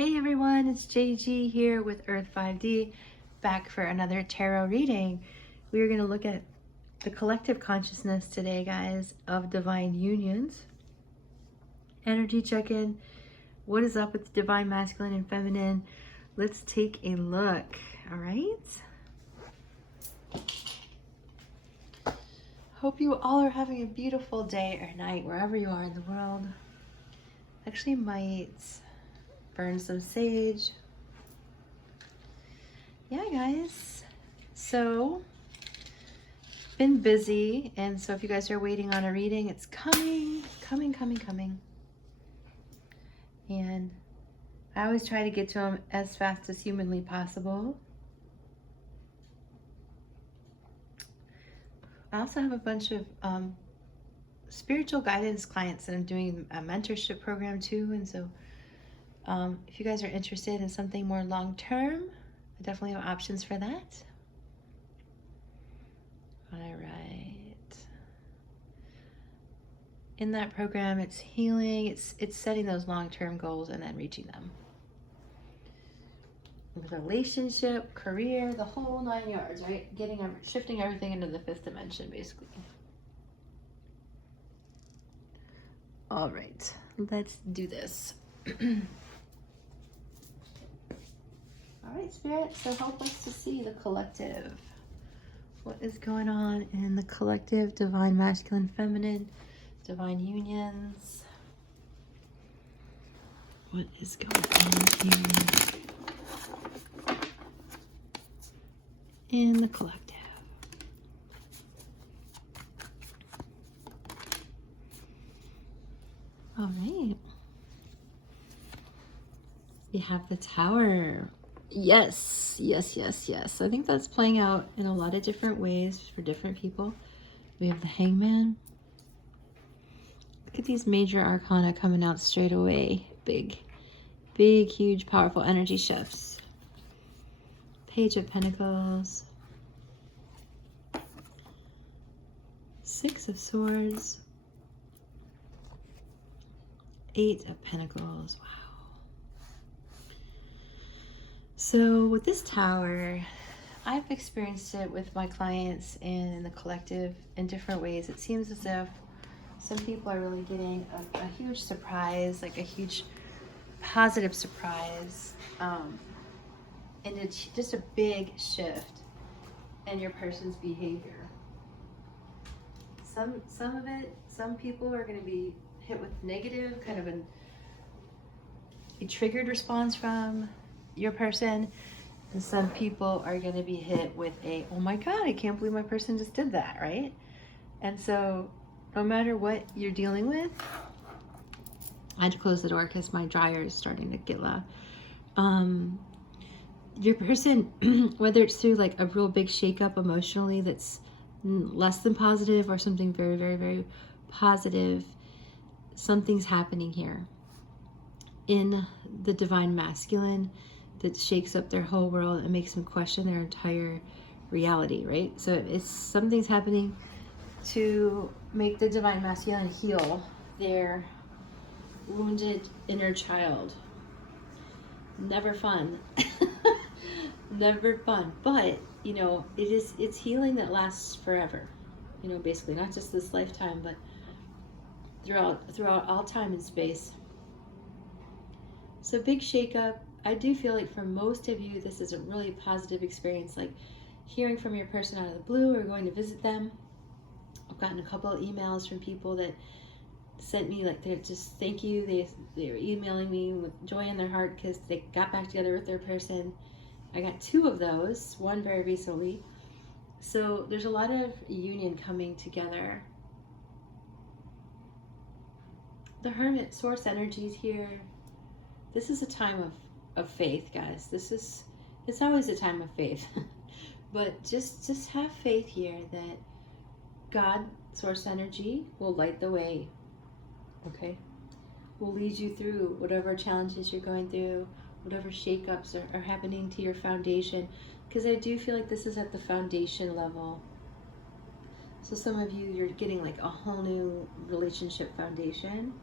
Hey everyone, it's JG here with Earth 5D, back for another tarot reading. We are going to look at the collective consciousness today, guys, of divine unions. Energy check-in. What is up with divine masculine and feminine? Let's take a look, all right? Hope you all are having a beautiful day or night, wherever you are in the world. Actually might burn some sage. Yeah, guys. So, been busy, and so if you guys are waiting on a reading, it's coming. And I always try to get to them as fast as humanly possible. I also have a bunch of spiritual guidance clients that I'm doing a mentorship program too, and so if you guys are interested in something more long-term, I definitely have options for that. All right. In that program, it's healing, it's setting those long-term goals and then reaching them. Relationship, career, the whole 9 yards, right? Shifting everything into the 5th dimension, basically. All right, let's do this. All right, Spirit, so help us to see the collective. What is going on in the collective, divine masculine, feminine, divine unions? What is going on in the collective? All right. We have the Tower. Yes. I think that's playing out in a lot of different ways for different people. We have the Hangman. Look at these major arcana coming out straight away. Big, huge, powerful energy shifts. Page of Pentacles. 6 of Swords. 8 of Pentacles. Wow. So with this Tower, I've experienced it with my clients and in the collective in different ways. It seems as if some people are really getting a huge surprise, like a huge positive surprise, and it's just a big shift in your person's behavior. Some people are going to be hit with negative, kind of a triggered response from your person, and some people are going to be hit with a, oh my god, I can't believe my person just did that, right? And so no matter what you're dealing with, I had to close the door because my dryer is starting to get loud. Your person, whether it's through like a real big shakeup emotionally that's less than positive or something very, very, very positive, something's happening here in the divine masculine that shakes up their whole world and makes them question their entire reality, right? So it's something's happening to make the divine masculine heal their wounded inner child. Never fun. Never fun. But, you know, it's healing that lasts forever. You know, basically, not just this lifetime, but throughout all time and space. So big shakeup. I do feel like for most of you, this is a really positive experience, like hearing from your person out of the blue or going to visit them. I've gotten a couple of emails from people that sent me like they're just thank you. They were emailing me with joy in their heart because they got back together with their person. I got 2 of those, one very recently. So there's a lot of union coming together. The Hermit source energies here. This is a time of faith, guys. It's always a time of faith. But just have faith here that God, source energy, will light the way. Okay? Will lead you through whatever challenges you're going through, whatever shakeups are happening to your foundation. Because I do feel like this is at the foundation level. So some of you, you're getting like a whole new relationship foundation.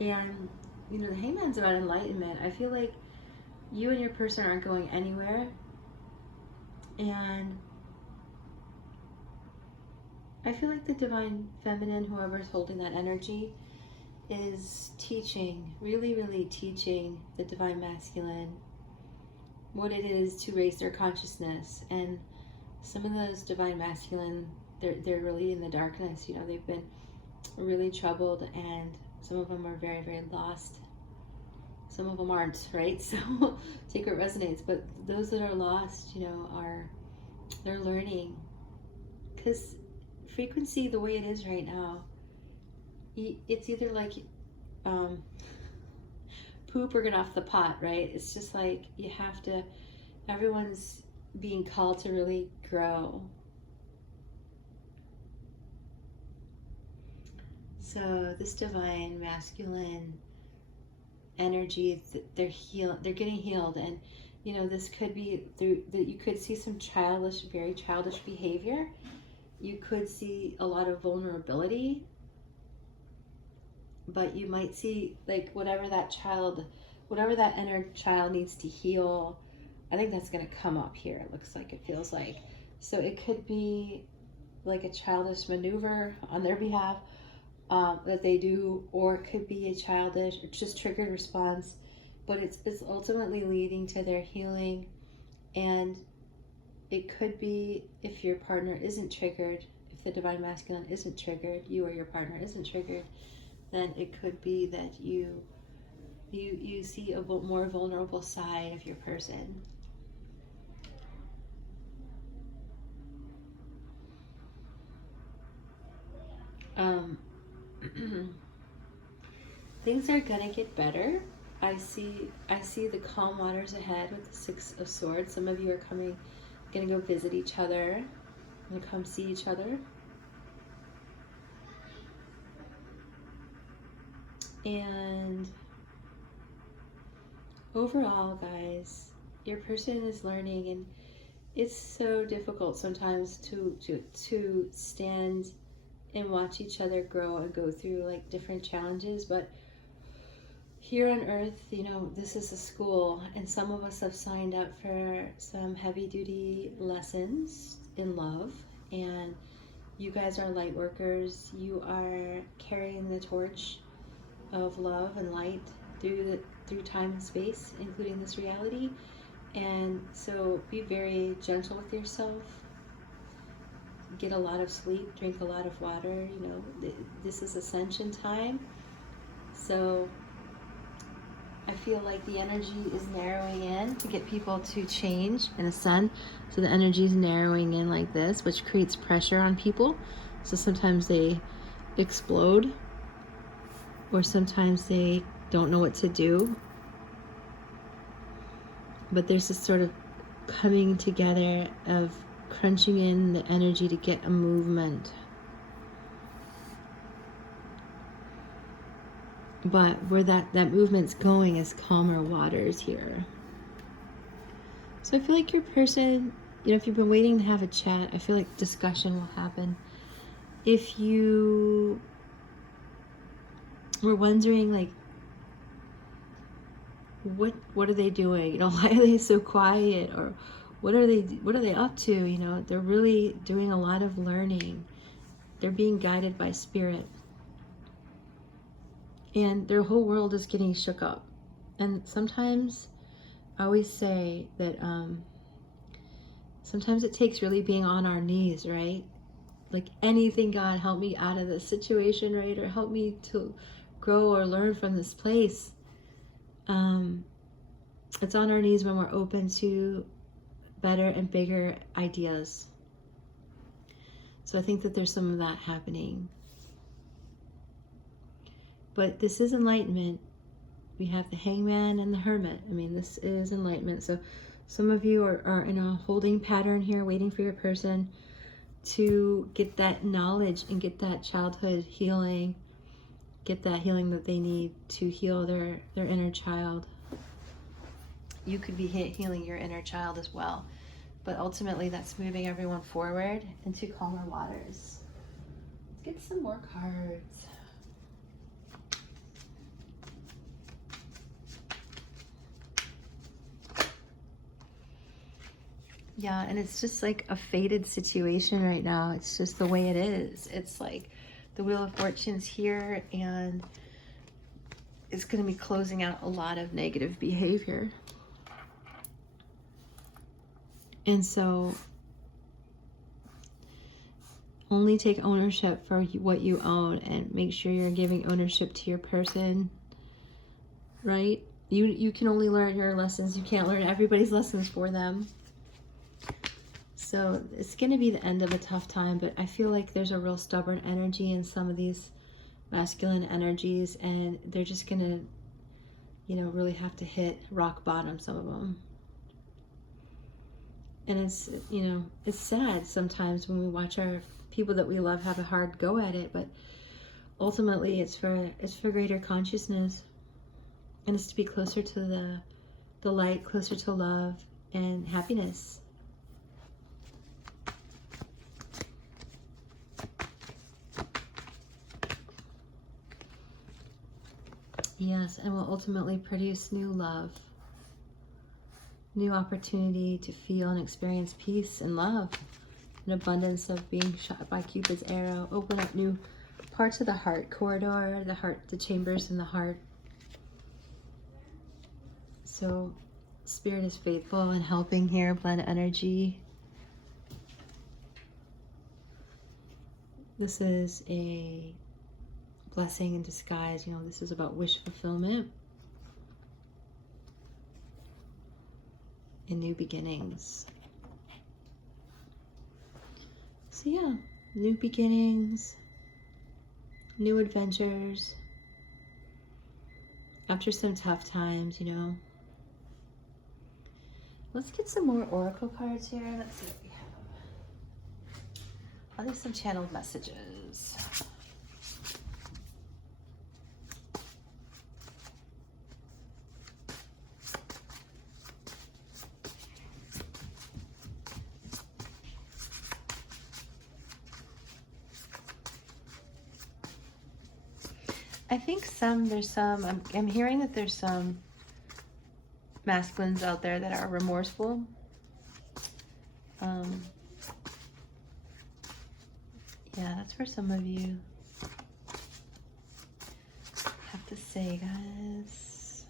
And, you know, the Hangman's about enlightenment. I feel like you and your person aren't going anywhere. And I feel like the divine feminine, whoever's holding that energy, is teaching, really, really teaching the divine masculine what it is to raise their consciousness. And some of those divine masculine, they're really in the darkness. You know, they've been really troubled, and some of them are very, very lost. Some of them aren't, right? So take what resonates. But those that are lost, you know, they're learning. Because frequency, the way it is right now, it's either like poop or get off the pot, right? It's just like you have to, everyone's being called to really grow. So this divine masculine energy, they're getting healed. And you know, this could be through that you could see some childish, very childish behavior. You could see a lot of vulnerability, but you might see like whatever that inner child needs to heal. I think that's going to come up here. It looks like, it feels like. So it could be like a childish maneuver on their behalf that they do, or it could be a childish, or just triggered response, but it's ultimately leading to their healing. And it could be, if your partner isn't triggered, if the divine masculine isn't triggered, you or your partner isn't triggered, then it could be that you see a more vulnerable side of your person. Things are gonna get better. I see the calm waters ahead with the Six of Swords. Some of you are gonna go visit each other, gonna come see each other. And overall, guys, your person is learning, and it's so difficult sometimes to stand and watch each other grow and go through like different challenges. But here on earth, you know, this is a school, and some of us have signed up for some heavy duty lessons in love, and you guys are light workers. You are carrying the torch of love and light through time and space, including this reality. And so be very gentle with yourself. Get a lot of sleep, drink a lot of water. You know, this is ascension time. So I feel like the energy is narrowing in to get people to change and ascend. So the energy is narrowing in like this, which creates pressure on people. So sometimes they explode, or sometimes they don't know what to do. But there's this sort of coming together of crunching in the energy to get a movement. But where that movement's going is calmer waters here. So I feel like your person, you know, if you've been waiting to have a chat, I feel like discussion will happen. If you were wondering, like, what are they doing? You know, why are they so quiet? Or what are they up to? You know, they're really doing a lot of learning. They're being guided by spirit. And their whole world is getting shook up. And sometimes, I always say that sometimes it takes really being on our knees, right? Like anything, God, help me out of this situation, right? Or help me to grow or learn from this place. It's on our knees when we're open to better and bigger ideas. So I think that there's some of that happening. But this is enlightenment. We have the Hangman and the Hermit. I mean, this is enlightenment. So some of you are in a holding pattern here, waiting for your person to get that knowledge and get that childhood healing, get that healing that they need to heal their inner child. You could be healing your inner child as well. But ultimately, that's moving everyone forward into calmer waters. Let's get some more cards. Yeah, and it's just like a fated situation right now. It's just the way it is. It's like the Wheel of Fortune's here, and it's going to be closing out a lot of negative behavior. And so only take ownership for what you own, and make sure you're giving ownership to your person, right? You can only learn your lessons. You can't learn everybody's lessons for them. So it's going to be the end of a tough time, but I feel like there's a real stubborn energy in some of these masculine energies, and they're just going to, you know, really have to hit rock bottom, some of them. And it's, you know, it's sad sometimes when we watch our people that we love have a hard go at it, but ultimately it's for greater consciousness, and it's to be closer to the light, closer to love and happiness. Yes, and will ultimately produce new love, new opportunity to feel and experience peace and love, an abundance of being shot by Cupid's arrow, open up new parts of the heart corridor, the heart, the chambers in the heart. So Spirit is faithful and helping here, blend energy. This is a blessing in disguise. You know, this is about wish fulfillment and new beginnings. So yeah, new beginnings, new adventures. After some tough times, you know. Let's get some more oracle cards here. Let's see what we have. I'll do some channeled messages. I think I'm hearing that there's some masculines out there that are remorseful. Yeah, that's for some of you. I have to say, guys.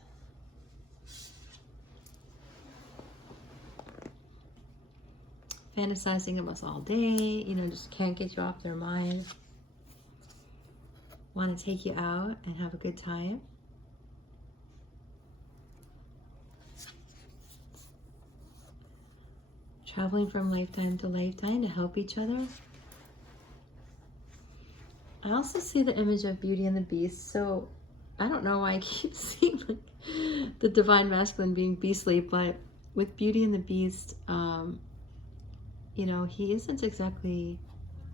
Fantasizing about us all day, you know, just can't get you off their mind. Want to take you out and have a good time. Traveling from lifetime to lifetime to help each other. I also see the image of Beauty and the Beast, so I don't know why I keep seeing like the divine masculine being beastly, but with Beauty and the Beast, you know, he isn't exactly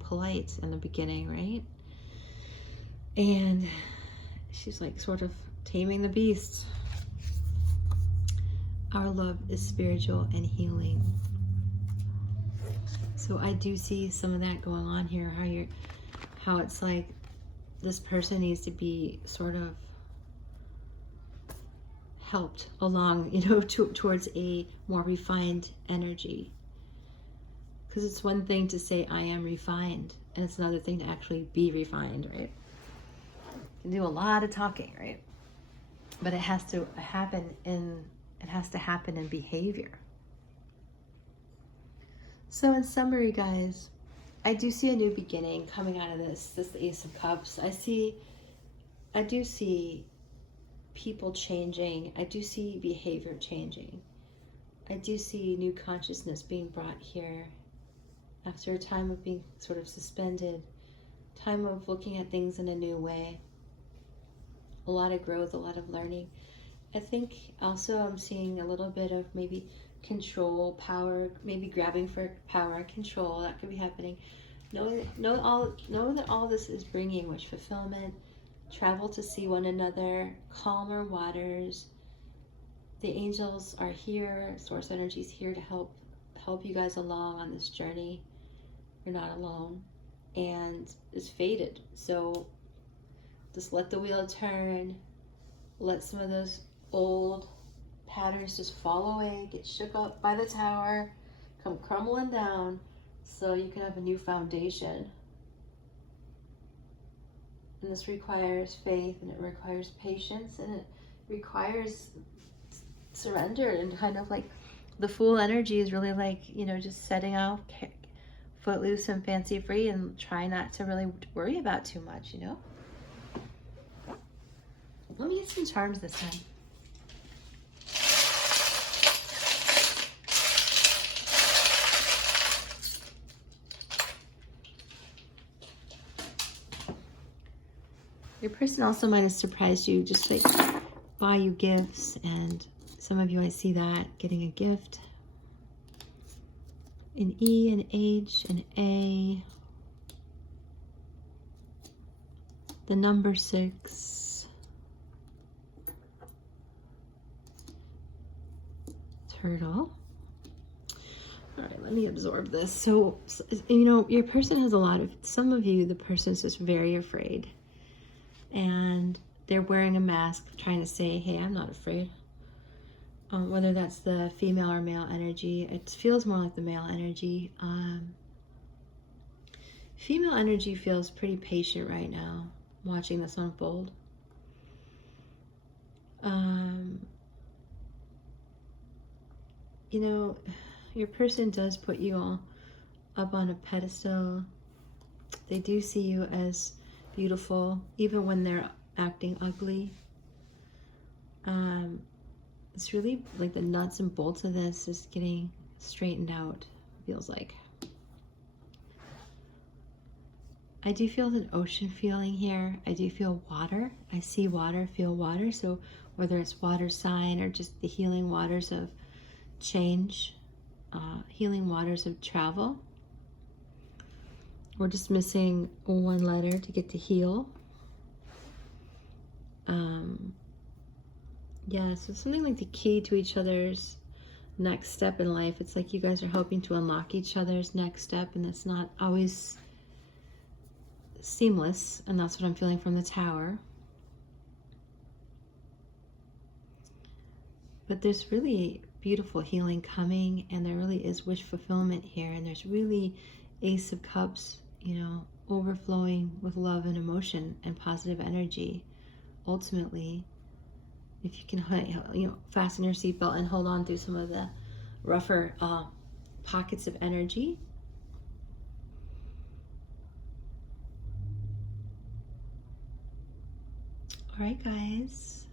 polite in the beginning, right? And she's like sort of taming the beast. Our love is spiritual and healing. So I do see some of that going on here, how it's like this person needs to be sort of helped along, you know, towards a more refined energy. Because it's one thing to say I am refined, and it's another thing to actually be refined, right? You can do a lot of talking, right? But it has to happen in behavior. So in summary, guys, I do see a new beginning coming out of this the Ace of Cups. I do see people changing. I do see behavior changing. I do see new consciousness being brought here after a time of being sort of suspended, time of looking at things in a new way. A lot of growth, a lot of learning. I think also I'm seeing a little bit of maybe control, power, maybe grabbing for power and control. That could be happening. Know that all this is bringing wish fulfillment, travel to see one another, calmer waters. The angels are here, source energy is here to help you guys along on this journey. You're not alone, and it's fated. So just let the wheel turn, let some of those old patterns just fall away, get shook up by the tower, come crumbling down so you can have a new foundation. And this requires faith, and it requires patience, and it requires surrender, and kind of like the Fool energy is really like, you know, just setting off footloose and fancy free, and try not to really worry about too much, you know. Let me get some charms this time. Your person also might have surprised you, just like buy you gifts, and some of you, I see that, getting a gift. An E, an H, an A. The number 6. Turtle. All right, let me absorb this. So, you know, your person has a lot of, some of you, the person's just very afraid. And they're wearing a mask, trying to say, hey, I'm not afraid. Whether that's the female or male energy, it feels more like the male energy. Female energy feels pretty patient right now, watching this unfold. You know, your person does put you all up on a pedestal. They do see you as beautiful, even when they're acting ugly. It's really like the nuts and bolts of this is getting straightened out, feels like. I do feel an ocean feeling here. I do feel water. I see water, feel water. So whether it's water sign or just the healing waters of change, healing waters of travel. We're just missing one letter to get to heal. Yeah, so something like the key to each other's next step in life. It's like you guys are hoping to unlock each other's next step, and it's not always seamless, and that's what I'm feeling from the Tower. But there's really beautiful healing coming, and there really is wish fulfillment here, and there's really Ace of Cups, you know, overflowing with love and emotion and positive energy. Ultimately, if you can, you know, fasten your seatbelt and hold on through some of the rougher pockets of energy. All right, guys.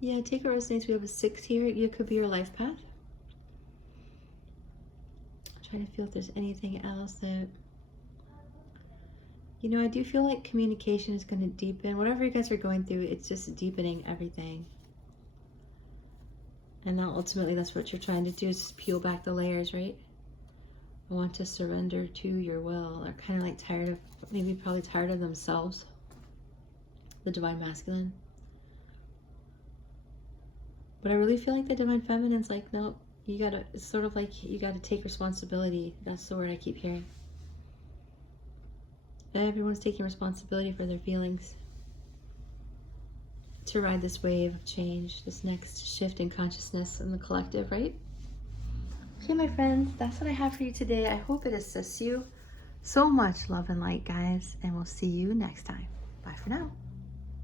Yeah, take what resonates. We have a 6 here. It could be your life path. I'm trying to feel if there's anything else that, you know, I do feel like communication is going to deepen. Whatever you guys are going through, it's just deepening everything. And now ultimately that's what you're trying to do, is peel back the layers, right? I want to surrender to your will. They're kind of like tired of, maybe probably tired of themselves. The Divine Masculine. But I really feel like the Divine Feminine's like, no, you gotta, it's sort of like you gotta take responsibility. That's the word I keep hearing. Everyone's taking responsibility for their feelings to ride this wave of change, this next shift in consciousness in the collective, right? Okay, my friends, that's what I have for you today. I hope it assists you. So much love and light, guys, and we'll see you next time. Bye for now.